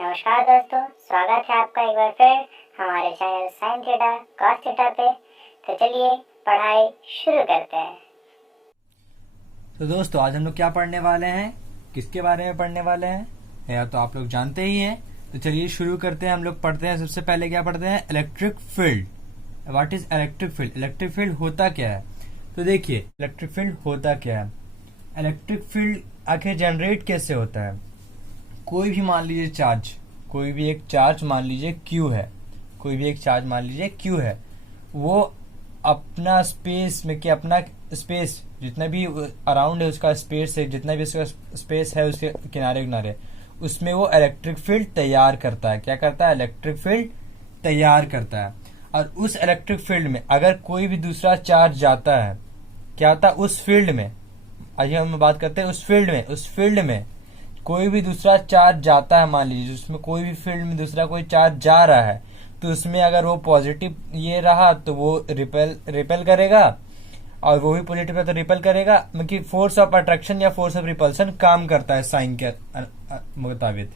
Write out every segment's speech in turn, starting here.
नमस्कार दोस्तों, स्वागत है आपका एक बार फिर हमारे channel sine theta cos theta पे। तो चलिए पढ़ाई शुरू करते हैं। तो दोस्तों आज हम लोग क्या पढ़ने वाले हैं, किसके बारे में पढ़ने वाले हैं, या तो आप लोग जानते ही हैं। तो चलिए शुरू करते हैं। हम लोग पढ़ते हैं, सबसे पहले क्या पढ़ते हैं, electric field. What is electric field? Electric field होता क्या है? तो देखिए इलेक्ट्रिक फील्ड होता क्या है। इलेक्ट्रिक फील्ड आखिर जनरेट कैसे होता है? कोई भी मान लीजिए चार्ज, कोई भी एक चार्ज मान लीजिए Q है, कोई भी एक चार्ज मान लीजिए Q है, वो अपना स्पेस में कि अपना स्पेस जितना भी अराउंड है उसका स्पेस है, जितना भी उसका स्पेस है उसके किनारे किनारे, उसमें वो इलेक्ट्रिक फील्ड तैयार करता है। क्या करता है? इलेक्ट्रिक फील्ड तैयार करता है। और उस इलेक्ट्रिक फील्ड में अगर कोई भी दूसरा चार्ज जाता है, क्या होता है उस फील्ड में, आइए हम बात करते हैं उस फील्ड में कोई भी दूसरा चार्ज जाता है, मान लीजिए उसमें कोई भी फील्ड में दूसरा कोई चार्ज जा रहा है, तो उसमें अगर वो पॉजिटिव ये रहा तो वो रिपेल करेगा, और वो भी पॉजिटिव है तो रिपेल करेगा। मतलब फोर्स ऑफ अट्रैक्शन या फोर्स ऑफ रिपल्सन काम करता है साइन के मुताबिक।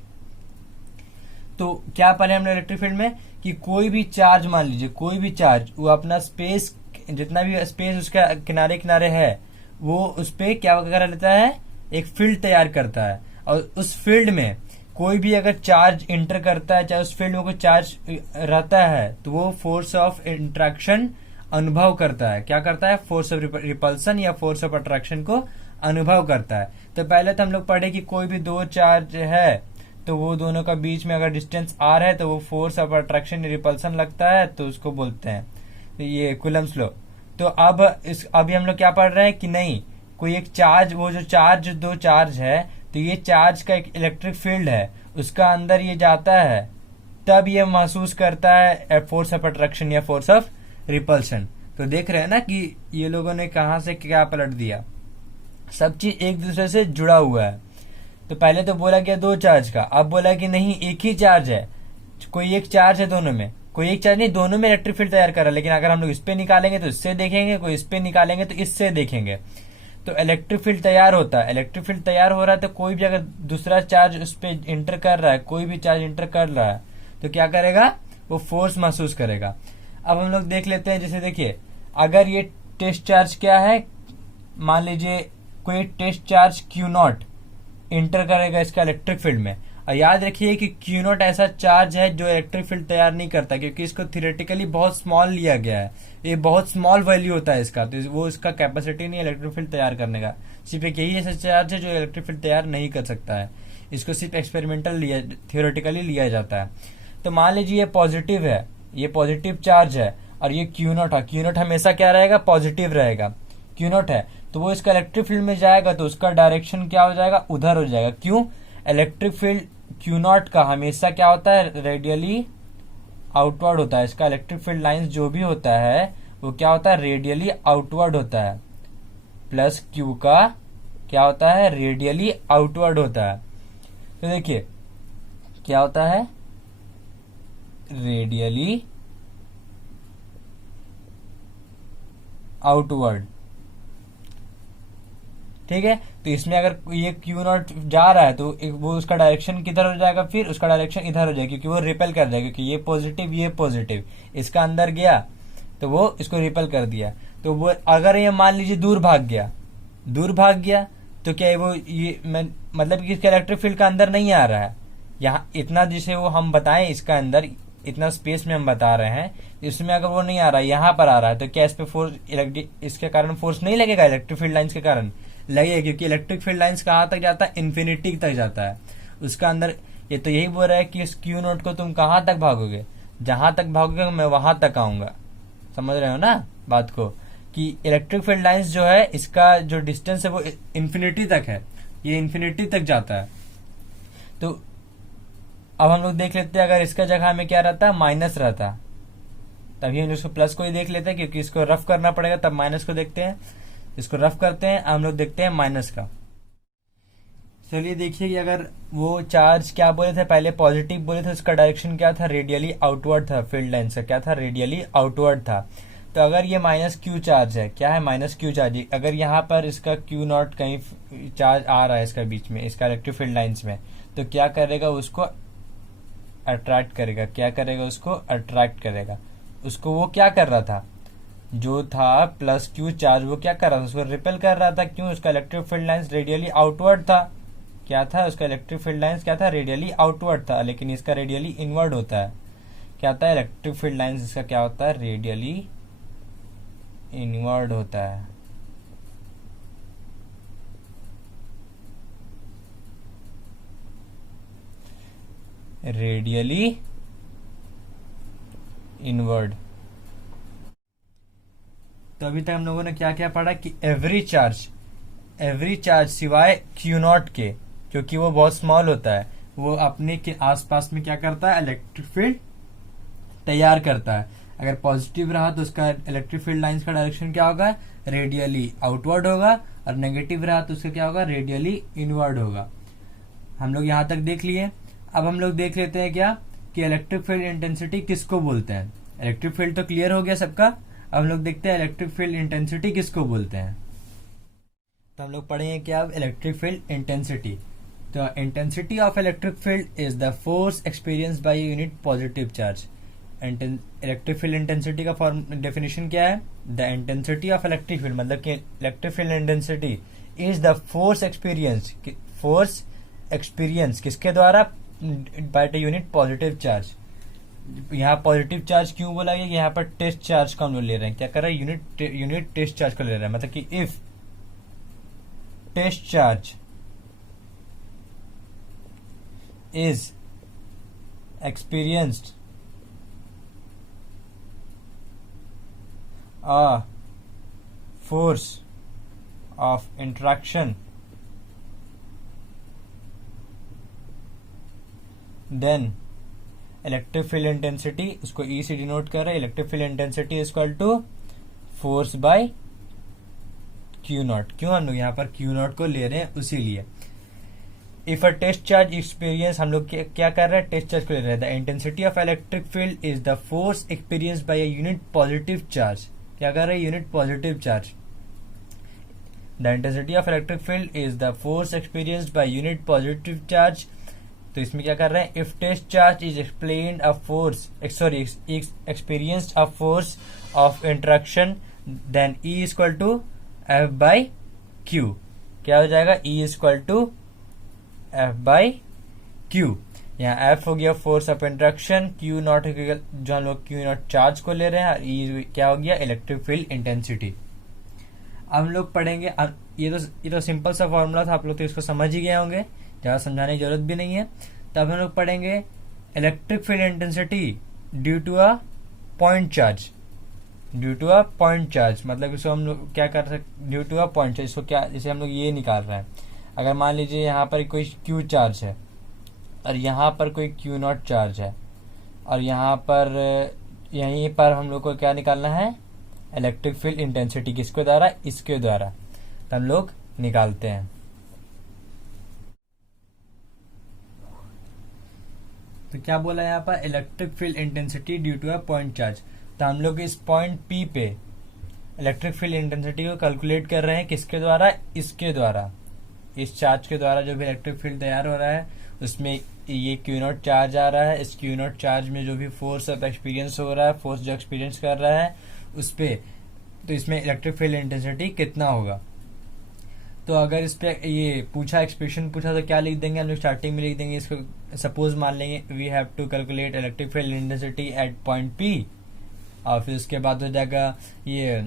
तो क्या पढ़े हमने इलेक्ट्रिक फील्ड में कि कोई भी चार्ज, मान लीजिए कोई भी चार्ज, वो अपना स्पेस, जितना भी स्पेस उसका किनारे किनारे है, वो उस पर क्या कर लेता है, एक फील्ड तैयार करता है। और उस फील्ड में कोई भी अगर चार्ज इंटर करता है, चाहे उस फील्ड में कोई चार्ज रहता है, तो वो फोर्स ऑफ इंट्रैक्शन अनुभव करता है। क्या करता है? फोर्स ऑफ रिपल्सन या फोर्स ऑफ अट्रैक्शन को अनुभव करता है। तो पहले तो हम लोग पढ़े कि कोई भी दो चार्ज है तो वो दोनों का बीच में अगर डिस्टेंस r है तो वो फोर्स ऑफ अट्रैक्शन रिपल्सन लगता है, तो उसको बोलते हैं तो ये कूलम्ब्स लॉ। तो अब अभी हम लोग क्या पढ़ रहे हैं कि नहीं, कोई एक चार्ज, वो जो चार्ज, दो चार्ज है, तो ये चार्ज का एक इलेक्ट्रिक फील्ड है, उसका अंदर ये जाता है, तब ये महसूस करता है फोर्स ऑफ अट्रैक्शन या फोर्स ऑफ रिपल्शन। तो देख रहे हैं ना कि ये लोगों ने कहां से क्या पलट दिया, सब चीज एक दूसरे से जुड़ा हुआ है। तो पहले तो बोला गया दो चार्ज का, अब बोला कि नहीं एक ही चार्ज है, कोई एक चार्ज है दोनों में, कोई एक चार्ज नहीं, दोनों में इलेक्ट्रिक फील्ड तैयार कर रहा है। लेकिन अगर हम लोग इस पे निकालेंगे तो इससे देखेंगे, कोई इस पे निकालेंगे तो इससे देखेंगे। तो इलेक्ट्रिक फील्ड तैयार होता है, इलेक्ट्रिक फील्ड तैयार हो रहा है तो कोई भी अगर दूसरा चार्ज उस पर इंटर कर रहा है, कोई भी चार्ज इंटर कर रहा है, तो क्या करेगा, वो फोर्स महसूस करेगा। अब हम लोग देख लेते हैं, जैसे देखिए अगर ये टेस्ट चार्ज क्या है, मान लीजिए कोई टेस्ट चार्ज Q0 इंटर करेगा इसका इलेक्ट्रिक फील्ड में। और याद रखिए कि Q0 ऐसा चार्ज है जो इलेक्ट्रिक फील्ड तैयार नहीं करता, क्योंकि इसको थियोरेटिकली बहुत स्मॉल लिया गया है, ये बहुत स्मॉल वैल्यू होता है इसका, तो वो इसका कैपेसिटी नहीं है इलेक्ट्रिक फील्ड तैयार करने का। सिर्फ एक यही ऐसा चार्ज है जो इलेक्ट्रिक फील्ड तैयार नहीं कर सकता है, इसको सिर्फ एक्सपेरिमेंटल थियोरेटिकली लिया जाता है। तो मान लीजिए ये पॉजिटिव है, ये पॉजिटिव चार्ज है, और ये Q0 है, Q0 हमेशा क्या रहेगा, पॉजिटिव रहेगा। Q0 है तो वो इसका इलेक्ट्रिक फील्ड में जाएगा तो उसका डायरेक्शन क्या हो जाएगा, उधर हो जाएगा। क्यों? इलेक्ट्रिक फील्ड Q0 का हमेशा क्या होता है, रेडियली आउटवर्ड होता है। इसका इलेक्ट्रिक फील्ड लाइंस जो भी होता है वो क्या होता है, रेडियली आउटवर्ड होता है। प्लस Q का क्या होता है, रेडियली आउटवर्ड होता है। तो देखिए क्या होता है, रेडियली आउटवर्ड, ठीक है। तो इसमें अगर ये Q0 जा रहा है तो वो उसका डायरेक्शन किधर हो जाएगा, फिर उसका डायरेक्शन इधर हो जाएगा, क्योंकि वो रिपेल कर जाएगा, क्योंकि ये पॉजिटिव इसका अंदर गया तो वो इसको रिपेल कर दिया। तो वो अगर ये मान लीजिए दूर भाग गया तो क्या वो ये मतलब कि इसका इलेक्ट्रिक फील्ड का अंदर नहीं आ रहा है, यहाँ इतना जिसे वो हम बताएं इसका अंदर इतना स्पेस में हम बता रहे हैं, इसमें अगर वो नहीं आ रहा है, यहाँ पर आ रहा है, तो क्या इस पे फोर्स, इसके कारण फोर्स नहीं लगेगा, इलेक्ट्रिक फील्ड लाइंस के कारण लगेगा, क्योंकि इलेक्ट्रिक फील्ड लाइंस कहाँ तक जाता है, इन्फिनिटी तक जाता है उसका अंदर। ये तो यही बोल रहा है कि इस Q0 को तुम कहाँ तक भागोगे, जहां तक भागोगे मैं वहां तक आऊंगा। समझ रहे हो ना बात को, कि इलेक्ट्रिक फील्ड लाइंस जो है इसका जो डिस्टेंस है वो इन्फिनिटी तक है, ये इन्फिनिटी तक जाता है। तो अब हम लोग देख लेते हैं, अगर इसका जगह में क्या रहता है, माइनस रहता, तभी हम इसको प्लस को ही देख लेते हैं, क्योंकि इसको रफ करना पड़ेगा, तब माइनस को देखते हैं। इसको रफ करते हैं, हम लोग देखते हैं माइनस का। चलिए देखिए कि अगर वो चार्ज क्या बोले थे, पहले पॉजिटिव बोले थे, उसका डायरेक्शन क्या था, रेडियली आउटवर्ड था, फील्ड लाइन से क्या था, रेडियली आउटवर्ड था। तो अगर ये -Q चार्ज है, क्या है -Q चार्ज, अगर यहाँ पर इसका Q0 कहीं चार्ज आ रहा है इसका बीच में, इसका इलेक्ट्रिक फील्ड लाइंस में, तो क्या करेगा, उसको अट्रैक्ट करेगा। क्या करेगा? उसको अट्रैक्ट करेगा। उसको वो क्या कर रहा था, जो था प्लस क्यू चार्ज, वो क्या कर रहा था? उसको रिपेल कर रहा था। क्यों? उसका electric field lines radially outward था। क्या था? उसका इलेक्ट्रिक फील्ड लाइंस क्या था? रेडियली आउटवर्ड था। लेकिन इसका रेडियली इनवर्ड होता है। क्या होता है? इलेक्ट्रिक फील्ड लाइंस इसका क्या होता है? रेडियली इनवर्ड होता है। Radially inward. तो अभी तक हम लोगों ने क्या क्या पढ़ा कि एवरी चार्ज सिवाय क्यू नॉट के, क्योंकि वो बहुत स्मॉल होता है, वो अपने के आसपास में क्या करता है? इलेक्ट्रिक फील्ड तैयार करता है। अगर पॉजिटिव रहा तो उसका इलेक्ट्रिक फील्ड लाइंस का डायरेक्शन क्या होगा? रेडियली आउटवर्ड होगा। और नेगेटिव रहा तो उसका क्या होगा? रेडियली इनवर्ड होगा। हम लोग यहां तक देख लिए। अब हम लोग देख लेते हैं क्या कि इलेक्ट्रिक फील्ड इंटेंसिटी किसको बोलते हैं। इलेक्ट्रिक फील्ड तो क्लियर हो गया सबका। अब हम लोग देखते हैं इलेक्ट्रिक फील्ड इंटेंसिटी किसको बोलते हैं। तो हम लोग पढ़ेंगे क्या? Electric field intensity. तो intensity of electric field is the force experience by unit positive charge. Electric field intensity का फॉर्म डेफिनेशन क्या है? The intensity of electric field, मतलब कि electric field intensity is the force experience किसके द्वारा? By the unit positive charge. यहाँ positive charge क्यों बोला गया? यहाँ पर टेस्ट चार्ज का हम लोग ले रहे हैं। क्या कर रहे हैं? यूनिट टेस्ट चार्ज को ले रहे हैं। मतलब कि if test charge is experienced a force of interaction, then electric field intensity, इसको ई से डिनोट कर रहे हैं, electric field intensity equal to force by q naught. क्यों हम लोग यहाँ पर क्यू नॉट को ले रहे हैं? उसी लिए if a test charge experience, हम लोग क्या कर रहे हैं? टेस्ट चार्ज को ले रहे हैं। The intensity of electric field is the force experience by a unit positive charge. क्या कर रहे हैं? Unit positive charge. The intensity of electric field is the force experience by unit positive charge. तो इसमें क्या कर रहे हैं? If test charge is explained a force, sorry experienced a force of interaction, then E equal to F by q. क्या हो जाएगा? E equal to F by Q. यहाँ एफ हो गया force of interaction, Q not जो हम लोग Q not charge को ले रहे हैं, ई क्या हो गया? Electric field intensity. अब हम लोग पढ़ेंगे, ये तो सिंपल सा फॉर्मूला था, आप लोग तो इसको समझ ही गए होंगे, ज्यादा समझाने की जरूरत भी नहीं है। तब हम लोग पढ़ेंगे electric field intensity due to a point charge. Due to a point charge मतलब इसको हम लोग क्या कर सकते? Due to a point charge, इसको क्या, जैसे हम लोग ये निकाल रहे हैं, अगर मान लीजिए यहाँ पर कोई क्यू चार्ज है और यहाँ पर कोई क्यू नॉट चार्ज है, और यहाँ पर यहीं पर हम लोग को क्या निकालना है? Electric field intensity. किसके द्वारा? इसके द्वारा। तो हम लोग निकालते हैं। तो क्या बोला यहाँ पर? Electric field intensity due to a point charge. तो हम लोग इस पॉइंट पी पे इलेक्ट्रिक फील्ड इंटेंसिटी को कैलकुलेट कर रहे हैं। किसके द्वारा? इसके द्वारा, इस चार्ज के द्वारा जो भी इलेक्ट्रिक फील्ड तैयार हो रहा है उसमें ये क्यू नॉट चार्ज आ रहा है। इस क्यू नॉट चार्ज में जो भी फोर्स ऑफ एक्सपीरियंस हो रहा है, फोर्स जो एक्सपीरियंस कर रहा है उस पे, तो इसमें इलेक्ट्रिक फील्ड इंटेंसिटी कितना होगा? तो अगर इस पे ये पूछा, एक्सप्रेशन पूछा, तो क्या लिख देंगे हम लोग? स्टार्टिंग में लिख देंगे इसको, सपोज मान लेंगे we have to calculate electric field intensity at point P, और फिर उसके बाद हो जाएगा ये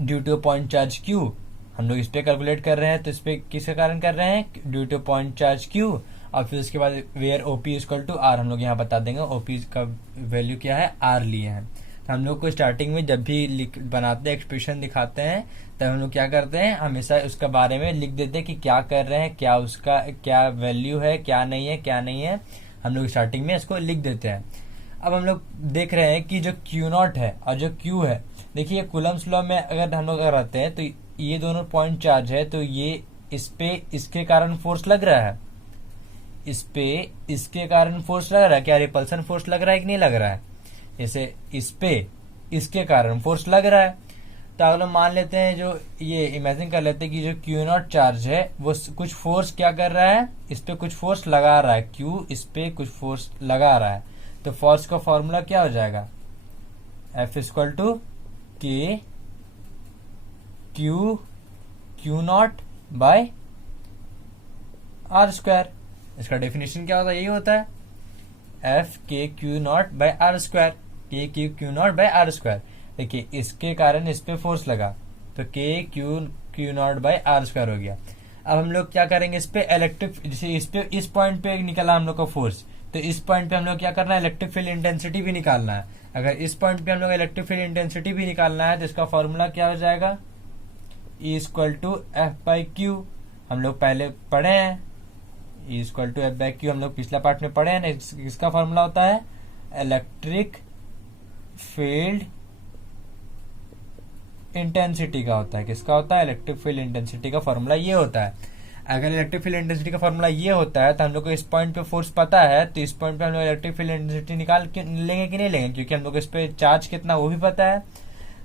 due to point charge Q. हम लोग इस पे कैलकुलेट कर रहे हैं, तो इस पे किसके कारण कर रहे हैं? Due to point charge Q. और फिर उसके बाद where OP equal to R, हम लोग यहाँ बता देंगे ओपी का वैल्यू क्या है, आर लिए हैं। तो हम लोग को स्टार्टिंग में जब भी बनाते हैं, एक्सप्रेशन दिखाते हैं, तब हम लोग क्या करते हैं? हमेशा उसका बारे में लिख देते हैं कि क्या कर रहे हैं, क्या उसका क्या वैल्यू है, क्या नहीं है, क्या नहीं है, हम लोग स्टार्टिंग में इसको लिख देते हैं। अब हम लोग देख रहे हैं कि जो क्यू नॉट है और जो क्यू है, देखिए कूलम्स लॉ में अगर हम लोग रहते हैं तो ये दोनों पॉइंट चार्ज है, तो ये इस पे इसके कारण फोर्स लग रहा है, इस पे इसके कारण फोर्स लग रहा है। क्या रिपल्सन फोर्स लग रहा है कि नहीं लग रहा है? जैसे इस पे इसके कारण फोर्स लग रहा है, तो आप लोग मान लेते हैं, जो ये इमेजिन कर लेते हैं कि जो क्यू नॉट चार्ज है वो कुछ फोर्स क्या कर रहा है, इस पे कुछ फोर्स लगा रहा है, क्यू इस पे कुछ फोर्स लगा रहा है। तो फोर्स का फॉर्मूला क्या हो जाएगा, F equal to K Q naught by R square. इसका डेफिनेशन क्या होता है, यही होता है F K Q naught by R square, K Q naught by R square. देखिए इसके कारण इस पे फोर्स लगा तो K Q naught by R square हो गया। अब हम लोग क्या करेंगे, इस पे इलेक्ट्रिक, जैसे इस पे इस पॉइंट पे निकला हम लोग का फोर्स, तो इस पॉइंट पे हम लोग क्या करना है, इलेक्ट्रिक फील्ड इंटेंसिटी भी निकालना है। अगर इस पॉइंट पे हम लोग इलेक्ट्रिक फील्ड इंटेंसिटी भी निकालना है तो इसका फॉर्मूला क्या हो जाएगा, E equal to F by Q. हम लोग पहले पढ़े हैं E equal to F by Q, हम लोग पिछला पार्ट में पढ़े हैं ना। इसका फॉर्मूला होता है इलेक्ट्रिक फील्ड इंटेंसिटी का होता है। किसका होता है, इलेक्ट्रिक फील्ड इंटेंसिटी का फॉर्मूला ये होता है। अगर इलेक्ट्रिक फील्ड इंटेंसिटी का फॉर्मूला ये होता है तो हम लोग को इस पॉइंट पे फोर्स पता है, तो इस पॉइंट पे हम लोग इलेक्ट्रिक फील्ड इंटेंसिटी निकाल के लेंगे कि नहीं लेंगे, क्योंकि हम लोग इस पे चार्ज कितना वो भी पता है।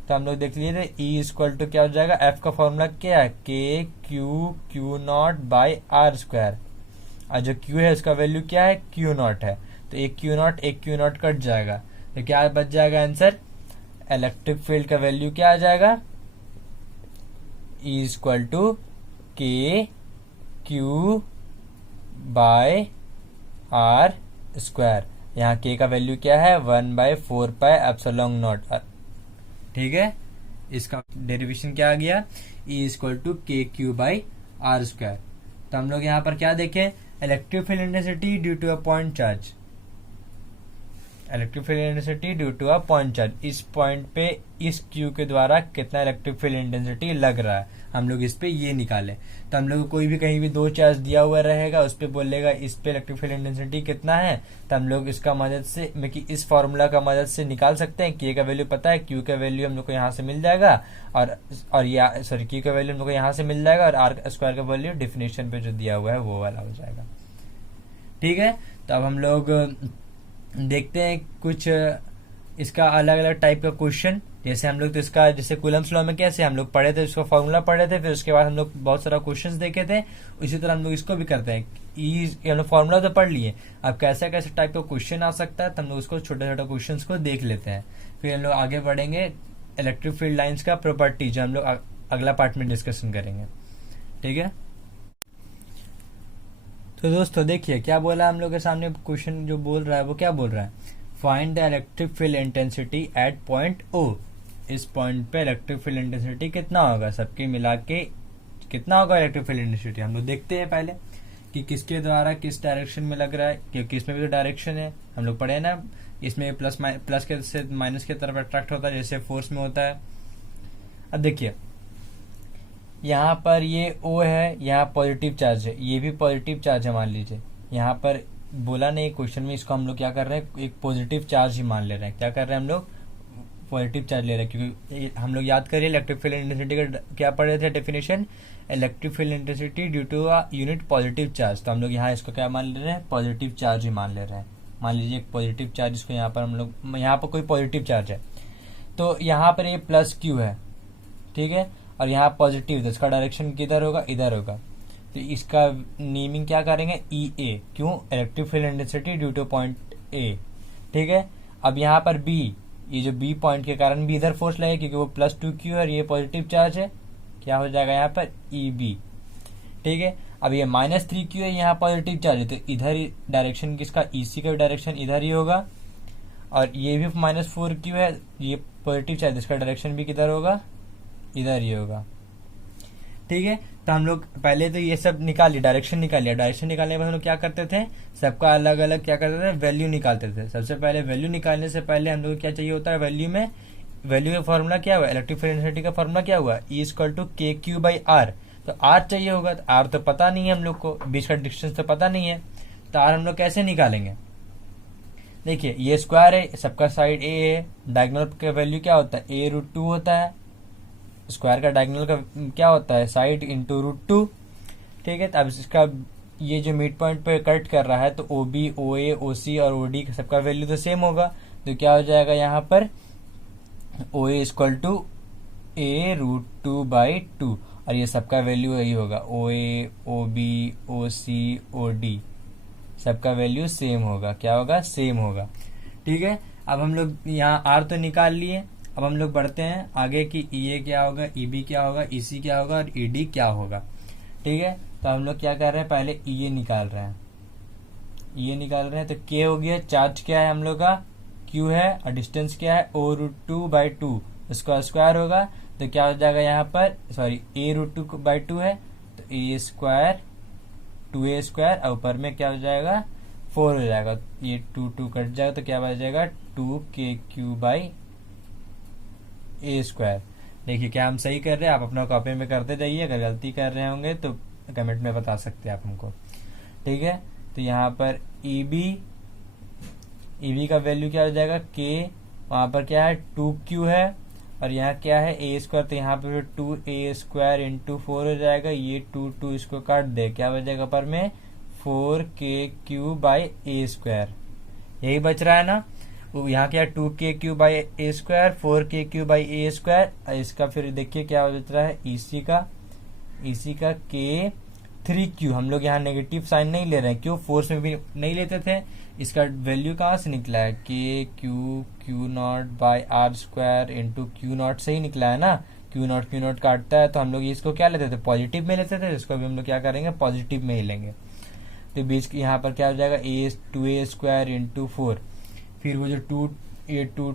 तो हम लोग देख लीजिए E इक्वल टू क्या हो जाएगा, F का फॉर्मूला क्या है, K Q naught by R square, और जो Q है उसका वैल्यू क्या है, क्यू नॉट है। तो एक क्यू नॉट कट जाएगा तो क्या बच जाएगा आंसर, इलेक्ट्रिक फील्ड का वैल्यू क्या आ जाएगा, E equal to K Q by R square. यहाँ के का वैल्यू क्या है, 1/4 पाई एप्सिलॉन नॉट। ठीक है, इसका डेरिवेशन क्या आ गया, E equal to K Q by R square. तो हम लोग यहाँ पर क्या देखें, electric field intensity due to a point charge, electric field intensity due to a point charge. इस पॉइंट पे इस क्यू के द्वारा कितना इलेक्ट्रिक फील्ड इंटेंसिटी लग रहा है, हम लोग इस पे ये निकाले। तो हम लोग कोई भी कहीं भी दो चार्ज दिया हुआ रहेगा, उस पे बोलेगा इस पे इलेक्ट्रिक फील्ड इंटेंसिटी कितना है, तो हम लोग इसका मदद से इस फॉर्मूला का मदद से निकाल सकते हैं। के का वैल्यू पता है, क्यू का वैल्यू हम लोग को यहाँ से मिल जाएगा, और सॉरी क्यू का वैल्यू हम लोग को यहाँ से मिल जाएगा, और आर स्क्वायर का वैल्यू डिफिनेशन पे जो दिया हुआ है वो वाला हो जाएगा। ठीक है, तो अब हम लोग देखते हैं कुछ इसका अलग अलग टाइप का क्वेश्चन। जैसे हम लोग तो इसका, जैसे कूलम्स लॉ में कैसे हम लोग पढ़े थे, उसका फॉर्मूला पढ़े थे, फिर उसके बाद हम लोग बहुत सारा क्वेश्चंस देखे थे, उसी तरह हम लोग इसको भी करते हैं। हम लोग फॉर्मूला तो पढ़ लिए, अब कैसे कैसे टाइप का क्वेश्चन आ सकता है तो हम लोग उसको छोटे छोटे क्वेश्चन को देख लेते हैं। फिर हम लोग आगे बढ़ेंगे इलेक्ट्रिक फील्ड लाइन्स का प्रॉपर्टी, जो हम लोग अगला पार्ट में डिस्कशन करेंगे। ठीक है, तो दोस्तों देखिए क्या बोला हम लोग के सामने, क्वेश्चन जो बोल रहा है वो क्या बोल रहा है, find the electric field intensity at point O। इस पॉइंट पे इलेक्ट्रिक फील्ड इंटेंसिटी कितना होगा, सबके मिला के कितना होगा इलेक्ट्रिक फील्ड इंटेंसिटी। हम लोग देखते हैं पहले कि किसके द्वारा किस डायरेक्शन में लग रहा है, क्योंकि इसमें भी तो डायरेक्शन है, हम लोग पढ़े ना, इसमें प्लस के से माइनस की तरफ अट्रैक्ट होता है जैसे फोर्स में होता है। अब देखिए यहाँ पर ये O है, यहाँ पॉजिटिव चार्ज है, ये भी पॉजिटिव चार्ज है मान लीजिए। यहाँ पर बोला नहीं क्वेश्चन में, इसको हम लोग क्या कर रहे हैं, एक पॉजिटिव चार्ज ही मान ले रहे हैं। क्या कर रहे हैं हम लोग, पॉजिटिव चार्ज ले रहे हैं, क्योंकि हम लोग याद करिए इलेक्ट्रिक फील्ड इंटेंसिटी का क्या पढ़े थे definition, electric field intensity due to a unit positive charge. तो हम लोग यहाँ इसको क्या मान ले रहे हैं, पॉजिटिव चार्ज ही मान ले रहे हैं। मान लीजिए एक पॉजिटिव चार्ज, इसको यहाँ पर हम लोग, यहाँ पर कोई पॉजिटिव चार्ज है तो यहाँ पर ये प्लस क्यू है, ठीक है, और यहाँ पॉजिटिव, तो इसका डायरेक्शन किधर होगा, इधर होगा। तो इसका नेमिंग क्या करेंगे, EA, क्यों, electric field intensity due to point A। ठीक है, अब यहाँ पर B, ये जो B पॉइंट के कारण भी इधर फोर्स लगेगा क्योंकि वो +2Q है और ये पॉजिटिव चार्ज है, क्या हो जाएगा यहाँ पर EB। ठीक है, अब ये -3Q है, यहाँ पॉजिटिव चार्ज है, तो इधर डायरेक्शन किसका, EC का डायरेक्शन इधर ही होगा, और ये भी -4Q है, ये पॉजिटिव चार्ज, इसका डायरेक्शन भी किधर होगा, इधर ही होगा। ठीक है, तो हम लोग पहले तो ये सब निकालिए, डायरेक्शन निकालिए। डायरेक्शन निकालने के बाद हम लोग क्या करते थे, सबका अलग अलग क्या करते थे, वैल्यू निकालते थे। सबसे पहले वैल्यू निकालने से पहले हम लोग क्या चाहिए होता है, वैल्यू में, वैल्यू का फॉर्मूला क्या हुआ, इलेक्ट्रिक फील्ड इंटेंसिटी का फॉर्मूला क्या हुआ, E equal to K Q by are. तो आर चाहिए होगा, तो आर तो पता नहीं है हम लोग को, बीच का डिस्टेंस तो पता नहीं है, तो आर हम लोग कैसे निकालेंगे। देखिए ये स्क्वायर है, सबका साइड A है, डायगोनल का वैल्यू क्या होता है, A√2 होता है, स्क्वायर का डायगोनल का क्या होता है, साइड इंटू √2। ठीक है, तो अब इसका ये जो मिड पॉइंट पे कट कर रहा है तो OB, OA, OC और OD सबका वैल्यू तो सेम होगा, तो क्या हो जाएगा यहाँ पर OA इक्वल टू a√2/2 और ये सबका वैल्यू यही होगा, ओ ए, ओ बी, ओ सी, ओ डी, सबका वैल्यू सेम होगा। क्या होगा? सेम होगा। ठीक है, अब हम लोग यहाँ आर तो निकाल लिए। अब हम लोग बढ़ते हैं आगे कि ई ए क्या होगा, ई बी क्या होगा, ई सी क्या होगा और ई डी क्या होगा। ठीक है, तो हम लोग क्या कर रहे हैं, पहले ई ए निकाल रहे हैं। ई ए निकाल रहे हैं तो के हो गया, चार्ज क्या है हम लोग का, क्यू है, और डिस्टेंस क्या है, o√2/2, उसका स्क्वायर होगा तो क्या हो जाएगा यहाँ पर, सॉरी a√2/2 है तो a², 2a² और ऊपर में क्या हो जाएगा, 4 हो जाएगा। ये 2 कट जाएगा तो क्या बच जाएगा, 2kq/a²। देखिए क्या हम सही कर रहे हैं, आप अपना कॉपी में करते जाइए, अगर गलती कर रहे होंगे तो कमेंट में बता सकते हैं आप हमको। ठीक है, तो यहाँ पर ईबी का वैल्यू क्या हो जाएगा, के, वहां पर क्या है 2q है और यहाँ क्या है a², तो यहाँ पे 2a² इंटू 4 हो जाएगा। ये 2 इसको काट दे, क्या बचेगा पर में 4kq/a², यही बच रहा है ना। यहाँ क्या 2kq/a², 4kq/a², इसका फिर देखिए क्या बच रहा है, इसी का k 3q। हम लोग यहाँ नेगेटिव साइन नहीं ले रहे हैं, क्यों, फोर्स में भी नहीं लेते थे। इसका वैल्यू कहाँ से निकला है, k/q0/r² इंटू Q0 से ही निकला है ना। Q0 काटता है तो हम लोग इसको क्या लेते थे, पॉजिटिव में लेते थे, इसको भी हम लोग क्या करेंगे, पॉजिटिव में ही लेंगे। तो बीच की यहाँ पर क्या हो जाएगा, 2a² इंटू 4, फिर वो जो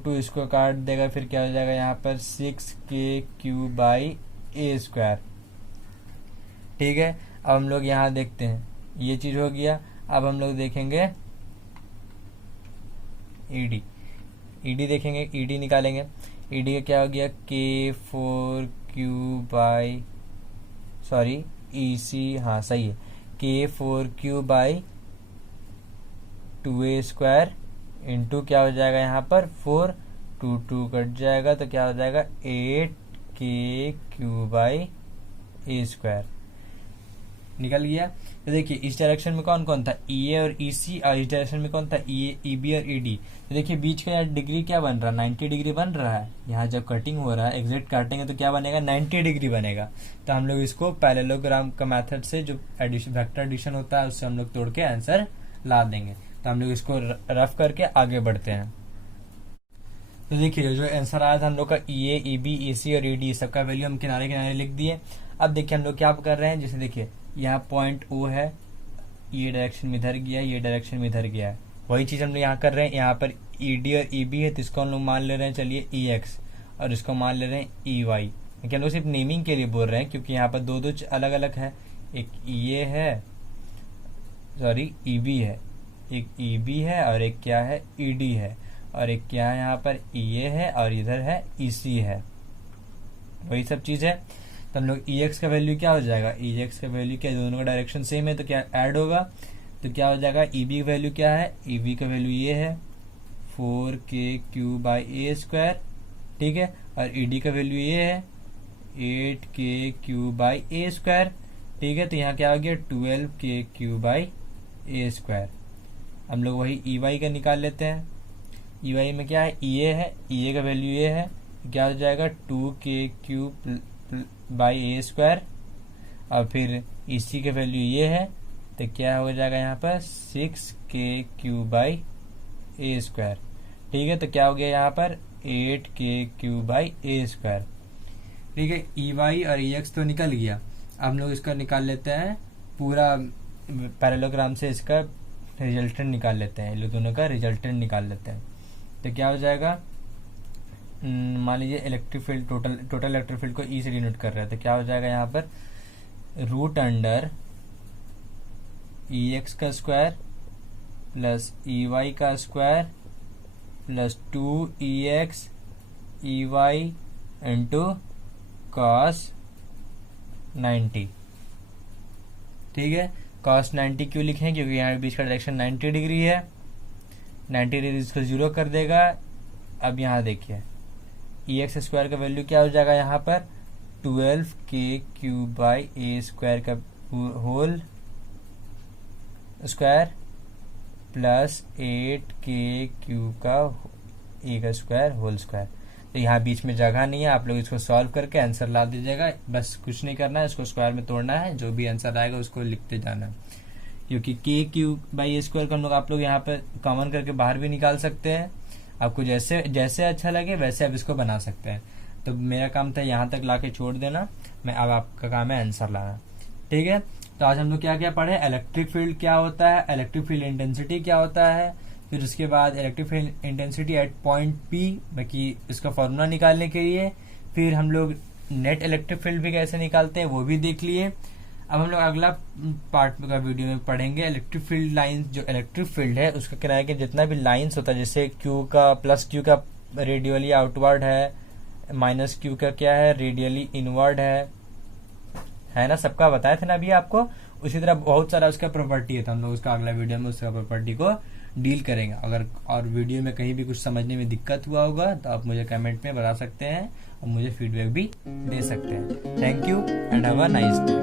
2 इसको काट देगा, फिर क्या हो जाएगा यहाँ पर 6kq/a²। ठीक है, अब हम लोग यहाँ देखते हैं, ये चीज हो गया। अब हम लोग देखेंगे ईडी देखेंगे, ईडी निकालेंगे। ईडी का क्या हो गया, ईसी, हाँ सही है, k4q/2a² इंटू क्या हो जाएगा यहाँ पर 4, 2 कट जाएगा तो क्या हो जाएगा 8kq/a², निकल गया। तो देखिए इस डायरेक्शन में कौन कौन था, ई ए और ई सी, और इस डायरेक्शन में कौन था, ई ए, ई बी और ई डी। तो देखिए बीच का यार डिग्री क्या बन रहा है, 90 डिग्री बन रहा है। यहाँ जब कटिंग हो रहा है, एग्जैक्ट काटेंगे तो क्या बनेगा, 90 डिग्री बनेगा। तो हम लोग इसको पैरेललोग्राम का मेथड से, जो वेक्टर एडिशन होता है, उससे हम लोग तोड़ के आंसर ला देंगे। तो हम लोग इसको रफ करके आगे बढ़ते हैं। तो देखिए जो आंसर आया था हम लोग का, ई ए, ई बी, ई सी और ई डी, सबका वैल्यू हम किनारे किनारे लिख दिए। अब देखिए हम लोग क्या कर रहे हैं, जैसे देखिए यहाँ पॉइंट ओ है, ये डायरेक्शन में इधर गया, ये डायरेक्शन में इधर गया है, वही चीज हम लोग यहाँ कर रहे हैं। यहाँ पर ई डी और ई बी है तो इसको हम लोग मान ले रहे हैं, चलिए ई एक्स, और इसको मान ले रहे हैं ई वाई। हम लोग सिर्फ नेमिंग के लिए बोल रहे हैं, क्योंकि यहाँ पर दो अलग अलग है, एक ई ए है, सॉरी ई बी है, एक ई बी है और एक क्या है, ई डी है, और एक क्या है यहाँ पर ई ए है और इधर है ई सी है, वही सब चीज है। तो हम लोग ई एक्स का वैल्यू क्या हो जाएगा, ई एक्स का वैल्यू क्या, दोनों का डायरेक्शन सेम है तो क्या ऐड होगा, तो क्या हो जाएगा, ई बी का वैल्यू क्या है, ई बी का वैल्यू ये है 4kq/a², ठीक है, और ई डी का वैल्यू ये है 8kq/a², ठीक है। तो यहाँ क्या हो गया 12kq/a²। हम लोग वही ई वाई का निकाल लेते हैं। ई वाई में क्या है, ई ए है, ई ए का वैल्यू ये है, क्या हो जाएगा 2kq/a², और फिर इसी का वैल्यू ये है तो क्या हो जाएगा यहाँ पर 6kq/a², ठीक है। तो क्या हो गया यहाँ पर 8kq/a², ठीक है। ई वाई और ई एक्स तो निकल गया। अब हम लोग इसका निकाल लेते हैं, पूरा पैरेललोग्राम से इसका रिजल्टेंट निकाल लेते हैं, इन लोग दोनों का रिजल्टेंट निकाल लेते हैं। तो क्या हो जाएगा, मान लीजिए electric field, total electric field को ई से डिनोट कर रहे हैं, तो क्या हो जाएगा यहाँ पर √अंडर ई एक्स का स्क्वायर प्लस ई वाई का square plus 2ex E Y into cos 90, ठीक है। कॉस 90 क्यों लिखे हैं, क्योंकि यहाँ बीच का डायरेक्शन 90 डिग्री है, 90 डिग्री इसको 0 कर देगा। अब यहाँ देखिए ई एक्स स्क्वायर का वैल्यू क्या हो जाएगा यहाँ पर 12kq/a² का होल स्क्वायर प्लस 8kq का ए का स्क्वायर होल स्क्वायर। तो यहाँ बीच में जगह नहीं है, आप लोग इसको सॉल्व करके आंसर ला दीजिएगा। बस कुछ नहीं करना है, इसको स्क्वायर में तोड़ना है, जो भी आंसर आएगा उसको लिखते जाना है। क्योंकि के क्यू बाई ए स्क्वायर का आप लोग यहाँ पे कॉमन करके बाहर भी निकाल सकते हैं। आपको जैसे जैसे अच्छा लगे वैसे आप इसको बना सकते हैं। तो मेरा काम था यहाँ तक ला के छोड़ देना, मैं अब आपका काम है आंसर लाना। ठीक है, तो आज हम लोग क्या क्या पढ़े, इलेक्ट्रिक फील्ड क्या होता है, इलेक्ट्रिक फील्ड इंटेंसिटी क्या होता है, फिर उसके बाद electric field intensity at point P, बाकी इसका फॉर्मूला निकालने के लिए, फिर हम लोग नेट इलेक्ट्रिक फील्ड भी कैसे निकालते हैं वो भी देख लिए। अब हम लोग अगला पार्ट का वीडियो में पढ़ेंगे इलेक्ट्रिक फील्ड लाइंस। जो इलेक्ट्रिक फील्ड है उसका क्या है कि जितना भी लाइंस होता है, जैसे क्यू का प्लस क्यू का रेडियली आउटवर्ड है, माइनस क्यू का क्या है रेडियली इनवर्ड है ना, सबका बताया था ना अभी आपको। उसी तरह बहुत सारा उसका प्रॉपर्टी है, तो हम लोग उसका अगला वीडियो में उसका प्रॉपर्टी को डील करेंगे। अगर और वीडियो में कहीं भी कुछ समझने में दिक्कत हुआ होगा तो आप मुझे कमेंट में बता सकते हैं और मुझे फीडबैक भी दे सकते हैं। Thank you and have a nice day.